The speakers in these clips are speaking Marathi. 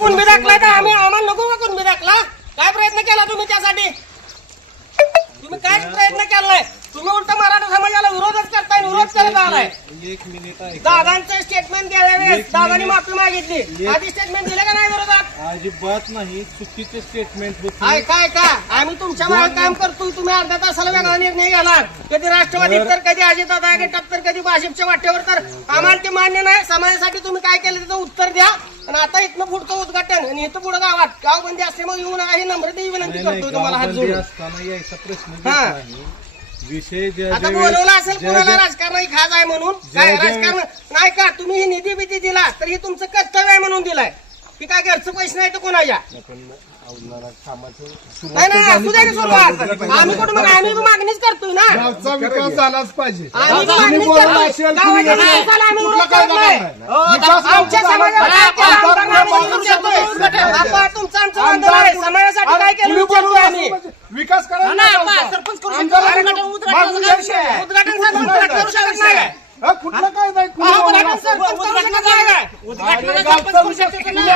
कुणबी दाखला तर आम्ही आम्हाला नको का कुणबी दाखला काय प्रयत्न केला तुम्ही त्यासाठी? तुम्ही काहीच प्रयत्न केला नाही तुम्ही उलट मराठा समाजाला विरोधच करताय विरोध करत आलाय. एक मिनिट आहे. दादांचं स्टेटमेंट द्यायला वेळेस दादांनी माफी मागितली. आधी स्टेटमेंट दिलं का नाही विरोधात? अजिबात नाही. चुकीचे स्टेटमेंट काय काय का आम्ही तुमच्या मागे काम करतोय. तुम्ही अर्ध्या तासाला वेगळा निर्णय घ्याला कधी राष्ट्रवादीत तर कधी अजितदादा गटात तर कधी भाजपच्या वाट्यावर तर. आम्हाला ते मान्य नाही. समाजासाठी तुम्ही काय केलं त्याचं उत्तर द्या. आणि आता इथनं पुढचं उद्घाटन आणि इथं पुढे गावात. गावबंदी असल्यामुळे येऊ नका ही नम्रतेची विनंती करतोय तुम्हाला हात जोडून. असताना यायचा प्रश्न येत हा. नाही. विषय ज्या- आता ज्यावेळेस- बोलवलं असेल ज्या- कुणाला ज्या- राजकारणाची खाज आहे म्हणून. ज्या- काय ज्या- राजकारण नाही का? तुम्ही ही निधी बिधी दिला तर हे तुमचं कर्तव्य आहे म्हणून दिलाय. की काय घरचं पैसे नाही तर कोणाच्या नाही नाही असू दे सुरुवात आम्ही कुठं मग आम्ही बी मागणीच करतोय ना गावचा विकास झालाच पाहिजे आम्ही तुम्ही मागणीच बोलला करतोय. असेल, गावाच्या तुम्ही गेला. विकासाला आम्ही कुठला विरोध काय करत नाही. बघा विकास आमच्या गावचा समाजाला झाला. काय केलं? आमदार आमदारांना आम्ही बाबा विरोध करतोय. उद्घाटन. आपण तुमचं आमचं बांधव आहे. समाजासाठी काय केलं तुम्ही विचारतोय बोलला आम्ही असेल म्हणजे विकास करा ना, आपण सरपंच करू शकतो. आमदारांना उद्घाटन- मागून उद्घाटनाचा विषय आहे. उद्घाटन करू शकत नाही काय? हा, कुठलं काय नाही हा, उद्घाटन. सरपंच करू शकत सरपंच करू की नाही?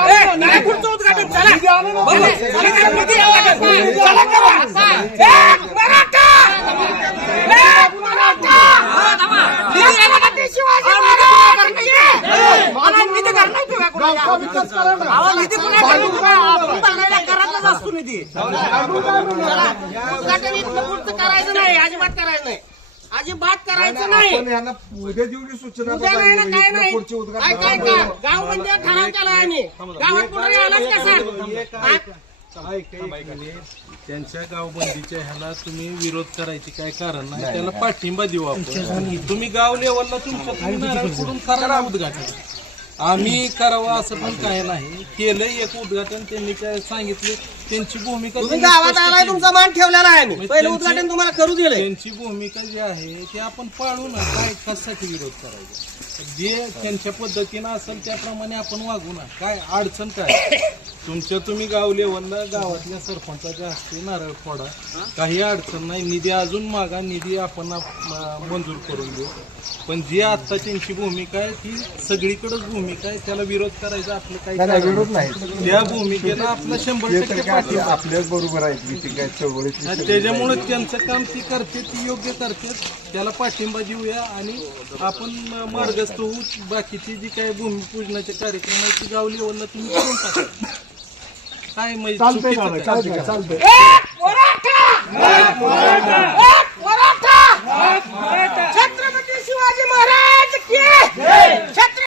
करायचं नाही अजिबात करायचं नाही. अजिबात करायचं आपण नाही. यांना उद्या देऊली सूचना उद्या नाही ना बदलली. काय इथनं नाही. पुढची काय काय उद्घाटन का गाव म्हणजे ठराव केला आम्ही. गावात पुढे आलाच हा? ऐक, एक मिनिट. त्यांच्या गावबंदीच्या ह्याला तुम्ही विरोध करायचे काय कारण नाही? त्याला पाठिंबा देऊ आपण. तुम्ही गाव लेवलला तुमच्या तुम्ही नारळ फोडून करा ना उद्घाटन. आम्ही करावं असं पण काय नाही. केलं एक उद्घाटन त्यांनी काय सांगितले त्यांची भूमिका तुम्ही त्यांनी गावात स्पष्ट आलाय केली. तुमचा मान ठेवलेला आहे आम्ही. पहिलं त्यांची- उद्घाटन तुम्हाला करू दिलंय त्यांची भूमिका जी आहे ती आपण पाळू ना काय कशासाठी विरोध करायचा. जे त्यांच्या पद्धतीनं असेल त्याप्रमाणे आपण वागू ना. काय अडचण काय? तुमच्या तुम्ही गाव लेवलला गावातल्या सरपंचाच्या हस्ते नारळ फोडा. काही अडचण नाही. निधी अजून मागा. निधी आपण मंजूर करून देऊ पण जी आता त्यांची भूमिका आहे ती सगळीकडेच भूमिका आहे. त्याला विरोध करायचा आपलं काही नाही, कारण विरोध नाही. त्या भूमिकेला आपलं शंभर ते टक्के तर काय पाठिंबा आपल्या- आपल्याच बरोबर आहे की ती काय चळवळीतली आणि सगळी त्याच्यामुळे त्यांचं काम ती करते ती योग्य करते. त्याला पाठिंबा देऊया आणि आपण मार्गस्थ होऊ बाकीची जी काही भूमिपूजनाचे कार्यक्रम आहेत ती गाव लेवलला तुम्ही करून टाका. काय चालतंय दादा, काय? चालतंय चालतंय.